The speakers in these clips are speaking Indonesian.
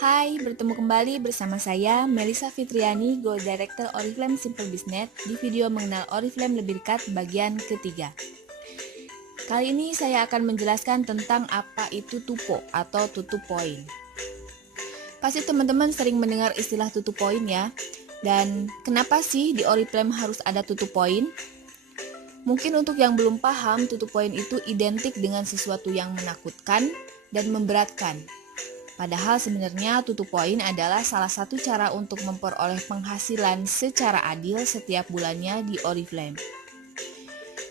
Hai, bertemu kembali bersama saya Melisa Fitriani, Goal Director Oriflame Simple Business di video mengenal Oriflame lebih dekat bagian ketiga. Kali ini saya akan menjelaskan tentang apa itu tupo atau tutup poin. Pasti teman-teman sering mendengar istilah tutup poin ya. Dan kenapa sih di Oriflame harus ada tutup poin? Mungkin untuk yang belum paham, tutup poin itu identik dengan sesuatu yang menakutkan dan memberatkan. Padahal sebenarnya tutup poin adalah salah satu cara untuk memperoleh penghasilan secara adil setiap bulannya di Oriflame.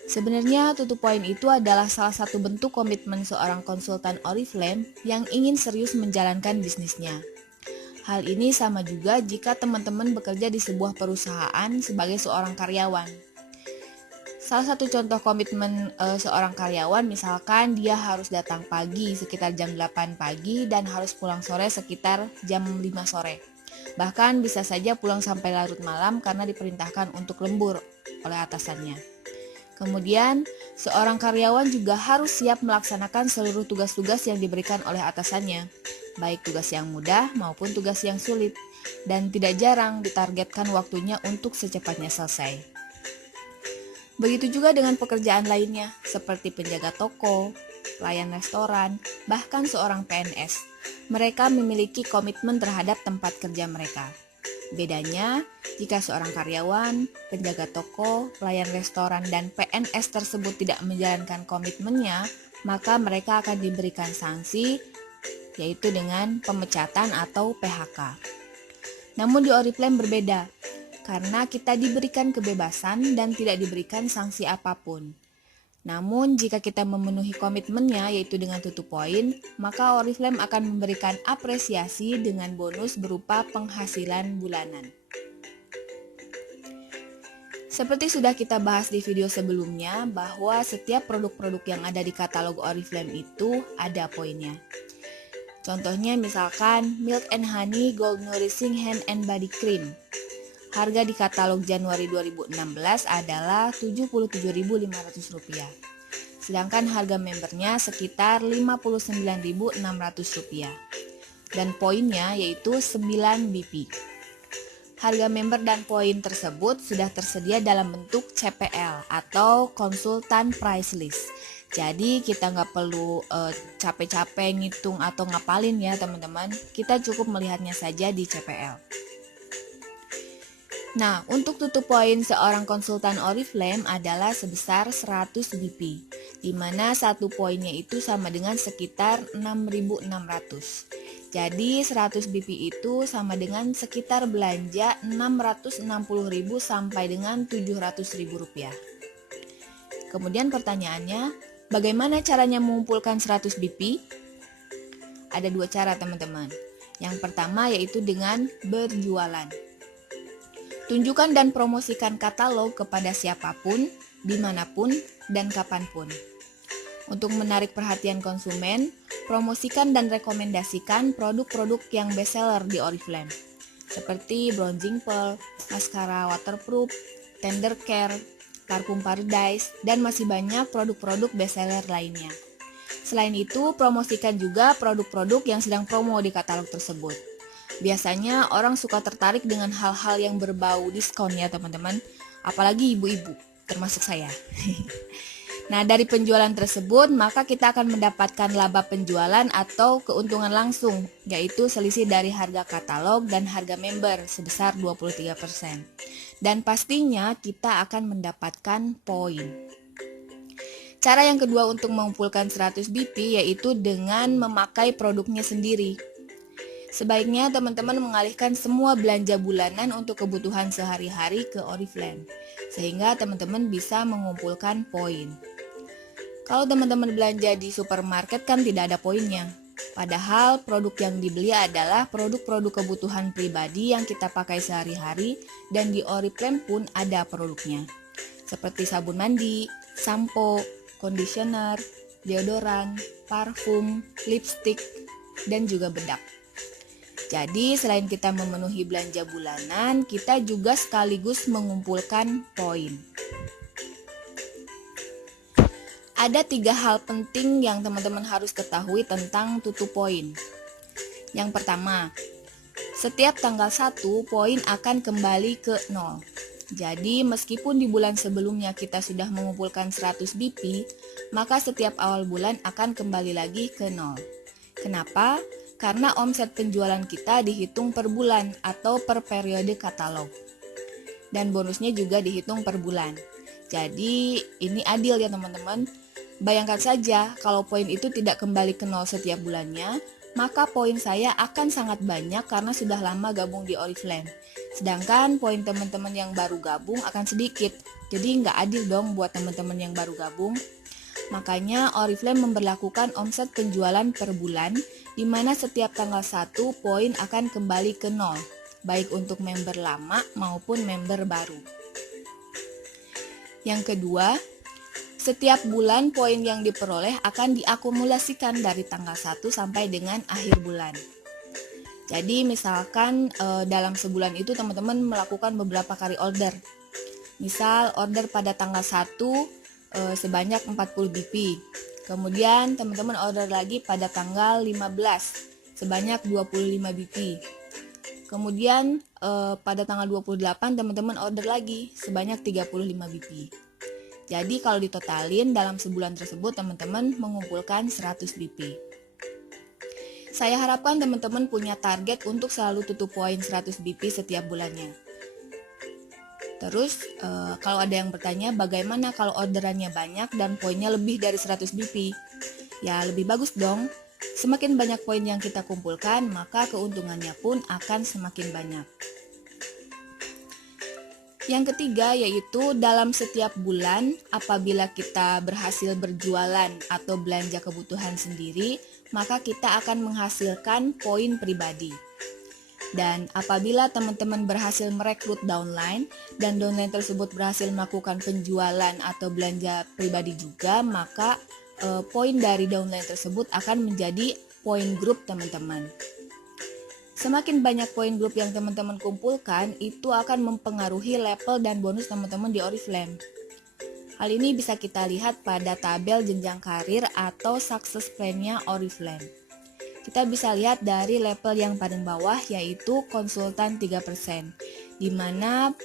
Sebenarnya tutup poin itu adalah salah satu bentuk komitmen seorang konsultan Oriflame yang ingin serius menjalankan bisnisnya. Hal ini sama juga jika teman-teman bekerja di sebuah perusahaan sebagai seorang karyawan. Salah satu contoh komitmen seorang karyawan misalkan dia harus datang pagi sekitar jam 8 pagi dan harus pulang sore sekitar jam 5 sore. Bahkan bisa saja pulang sampai larut malam karena diperintahkan untuk lembur oleh atasannya. Kemudian, seorang karyawan juga harus siap melaksanakan seluruh tugas-tugas yang diberikan oleh atasannya, baik tugas yang mudah maupun tugas yang sulit, dan tidak jarang ditargetkan waktunya untuk secepatnya selesai. Begitu juga dengan pekerjaan lainnya, seperti penjaga toko, pelayan restoran, bahkan seorang PNS. Mereka memiliki komitmen terhadap tempat kerja mereka. Bedanya, jika seorang karyawan, penjaga toko, pelayan restoran, dan PNS tersebut tidak menjalankan komitmennya, maka mereka akan diberikan sanksi, yaitu dengan pemecatan atau PHK. Namun di Oriflame berbeda, karena kita diberikan kebebasan dan tidak diberikan sanksi apapun. Namun jika kita memenuhi komitmennya yaitu dengan tutup poin, maka Oriflame akan memberikan apresiasi dengan bonus berupa penghasilan bulanan. Seperti sudah kita bahas di video sebelumnya, bahwa setiap produk-produk yang ada di katalog Oriflame itu ada poinnya. Contohnya misalkan Milk and Honey Gold Nourishing Hand and Body Cream. Harga di katalog Januari 2016 adalah Rp77.500. Sedangkan harga membernya sekitar Rp59.600. Dan poinnya yaitu 9 BP. Harga member dan poin tersebut sudah tersedia dalam bentuk CPL atau Konsultan Price List. Jadi kita nggak perlu capek-capek ngitung atau ngapalin ya teman-teman. Kita cukup melihatnya saja di CPL. Nah, untuk tutup poin seorang konsultan Oriflame adalah sebesar 100 BP, di mana satu poinnya itu sama dengan sekitar 6.600. Jadi 100 BP itu sama dengan sekitar belanja 660.000 sampai dengan 700.000 rupiah. Kemudian pertanyaannya, bagaimana caranya mengumpulkan 100 BP? Ada dua cara teman-teman. Yang pertama yaitu dengan berjualan. Tunjukkan dan promosikan katalog kepada siapapun, dimanapun, dan kapanpun. Untuk menarik perhatian konsumen, promosikan dan rekomendasikan produk-produk yang bestseller di Oriflame, seperti Bronzing Pearl, Maskara Waterproof, Tender Care, Parfum Paradise, dan masih banyak produk-produk bestseller lainnya. Selain itu, promosikan juga produk-produk yang sedang promo di katalog tersebut. Biasanya orang suka tertarik dengan hal-hal yang berbau diskon ya teman-teman, apalagi ibu-ibu, termasuk saya. Nah, dari penjualan tersebut, maka kita akan mendapatkan laba penjualan atau keuntungan langsung, yaitu selisih dari harga katalog dan harga member sebesar 23%. Dan pastinya kita akan mendapatkan poin. Cara yang kedua untuk mengumpulkan 100 BP yaitu dengan memakai produknya sendiri. Sebaiknya teman-teman mengalihkan semua belanja bulanan untuk kebutuhan sehari-hari ke Oriflame, sehingga teman-teman bisa mengumpulkan poin. Kalau teman-teman belanja di supermarket kan tidak ada poinnya. Padahal produk yang dibeli adalah produk-produk kebutuhan pribadi yang kita pakai sehari-hari dan di Oriflame pun ada produknya. Seperti sabun mandi, sampo, conditioner, deodoran, parfum, lipstick, dan juga bedak. Jadi selain kita memenuhi belanja bulanan, kita juga sekaligus mengumpulkan poin. Ada 3 hal penting yang teman-teman harus ketahui tentang tutup poin. Yang pertama, setiap tanggal 1 poin akan kembali ke 0. Jadi meskipun di bulan sebelumnya kita sudah mengumpulkan 100 BP, maka setiap awal bulan akan kembali lagi ke 0. Kenapa? Karena omset penjualan kita dihitung per bulan atau per periode katalog. Dan bonusnya juga dihitung per bulan. Jadi ini adil ya teman-teman. Bayangkan saja kalau poin itu tidak kembali ke 0 setiap bulannya, maka poin saya akan sangat banyak karena sudah lama gabung di Oriflame. Sedangkan poin teman-teman yang baru gabung akan sedikit. Jadi nggak adil dong buat teman-teman yang baru gabung. Makanya Oriflame memberlakukan omset penjualan per bulan, di mana setiap tanggal 1 poin akan kembali ke 0, baik untuk member lama maupun member baru. Yang kedua, setiap bulan poin yang diperoleh akan diakumulasikan dari tanggal 1 sampai dengan akhir bulan. Jadi misalkan dalam sebulan itu teman-teman melakukan beberapa kali order. Misal order pada tanggal 1 sebanyak 40 BP. Kemudian teman-teman order lagi pada tanggal 15 sebanyak 25 BP. Kemudian pada tanggal 28 teman-teman order lagi sebanyak 35 BP. Jadi kalau ditotalin dalam sebulan tersebut teman-teman mengumpulkan 100 BP. Saya harapkan teman-teman punya target untuk selalu tutup poin 100 BP setiap bulannya. Terus kalau ada yang bertanya bagaimana kalau orderannya banyak dan poinnya lebih dari 100 BP? Ya lebih bagus dong. Semakin banyak poin yang kita kumpulkan, maka keuntungannya pun akan semakin banyak. Yang ketiga yaitu dalam setiap bulan apabila kita berhasil berjualan atau belanja kebutuhan sendiri, maka kita akan menghasilkan poin pribadi. Dan apabila teman-teman berhasil merekrut downline dan downline tersebut berhasil melakukan penjualan atau belanja pribadi juga, maka poin dari downline tersebut akan menjadi poin grup teman-teman. Semakin banyak poin grup yang teman-teman kumpulkan, itu akan mempengaruhi level dan bonus teman-teman di Oriflame. Hal ini bisa kita lihat pada tabel jenjang karir atau success plan-nya Oriflame. Kita bisa lihat dari level yang paling bawah yaitu konsultan 3%, di mana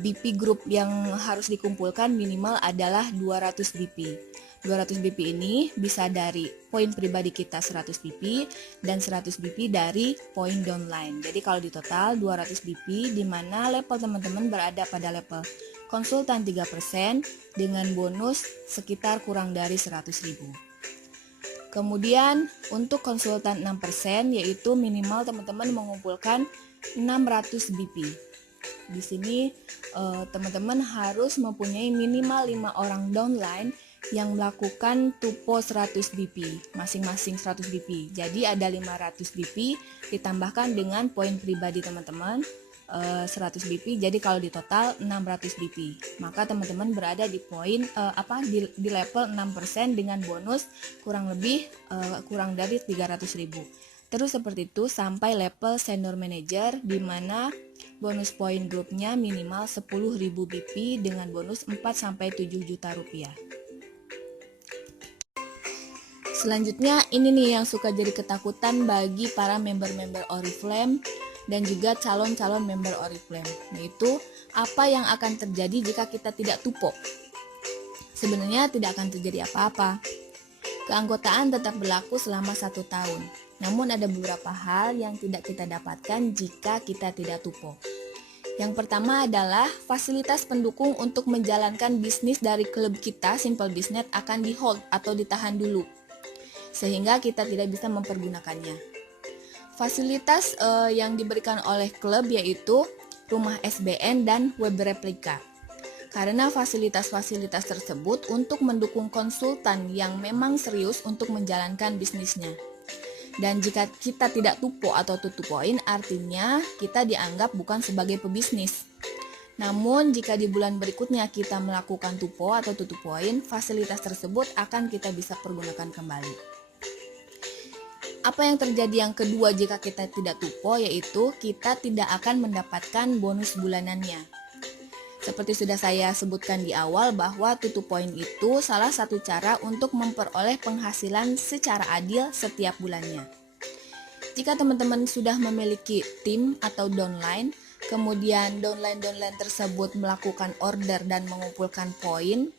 BP grup yang harus dikumpulkan minimal adalah 200 BP. 200 BP ini bisa dari poin pribadi kita 100 BP dan 100 BP dari poin downline. Jadi kalau di total 200 BP di mana level teman-teman berada pada level konsultan 3% dengan bonus sekitar kurang dari 100.000. Kemudian untuk konsultan 6% yaitu minimal teman-teman mengumpulkan 600 BP. Di sini teman-teman harus mempunyai minimal 5 orang downline yang melakukan tupo 100 BP, masing-masing 100 BP. Jadi ada 500 BP ditambahkan dengan poin pribadi teman-teman 100 BP. Jadi kalau di total 600 BP. Maka teman-teman berada di poin di level 6% dengan bonus kurang lebih kurang dari 300.000. Terus seperti itu sampai level senior manager di mana bonus poin grupnya minimal 10.000 BP dengan bonus 4-7 juta rupiah. Selanjutnya ini nih yang suka jadi ketakutan bagi para member-member Oriflame dan juga calon-calon member Oriflame, yaitu apa yang akan terjadi jika kita tidak tupo. Sebenarnya tidak akan terjadi apa-apa. Keanggotaan tetap berlaku selama 1 tahun. Namun ada beberapa hal yang tidak kita dapatkan jika kita tidak tupo. Yang pertama adalah fasilitas pendukung untuk menjalankan bisnis dari klub kita Simple Business akan di-hold atau ditahan dulu, sehingga kita tidak bisa mempergunakannya. Fasilitas yang diberikan oleh klub yaitu rumah SBN dan web replika. Karena fasilitas-fasilitas tersebut untuk mendukung konsultan yang memang serius untuk menjalankan bisnisnya. Dan jika kita tidak tupo atau tutup poin, artinya kita dianggap bukan sebagai pebisnis. Namun jika di bulan berikutnya kita melakukan tupo atau tutup poin, fasilitas tersebut akan kita bisa pergunakan kembali. Apa yang terjadi yang kedua jika kita tidak tupo, yaitu kita tidak akan mendapatkan bonus bulanannya. Seperti sudah saya sebutkan di awal bahwa tutup poin itu salah satu cara untuk memperoleh penghasilan secara adil setiap bulannya. Jika teman-teman sudah memiliki tim atau downline, kemudian downline tersebut melakukan order dan mengumpulkan poin,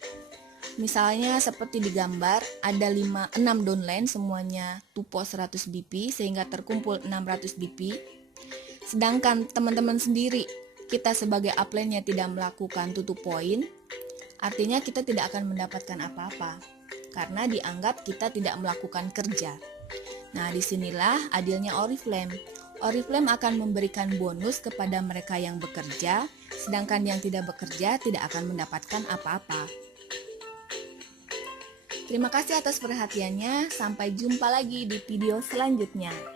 misalnya seperti di gambar, ada 6 downline semuanya tupo 100 BP sehingga terkumpul 600 BP. Sedangkan teman-teman sendiri, kita sebagai upline-nya tidak melakukan tutup poin, artinya kita tidak akan mendapatkan apa-apa karena dianggap kita tidak melakukan kerja. Nah, disinilah adilnya Oriflame. Oriflame akan memberikan bonus kepada mereka yang bekerja, sedangkan yang tidak bekerja tidak akan mendapatkan apa-apa. Terima kasih atas perhatiannya. Sampai jumpa lagi di video selanjutnya.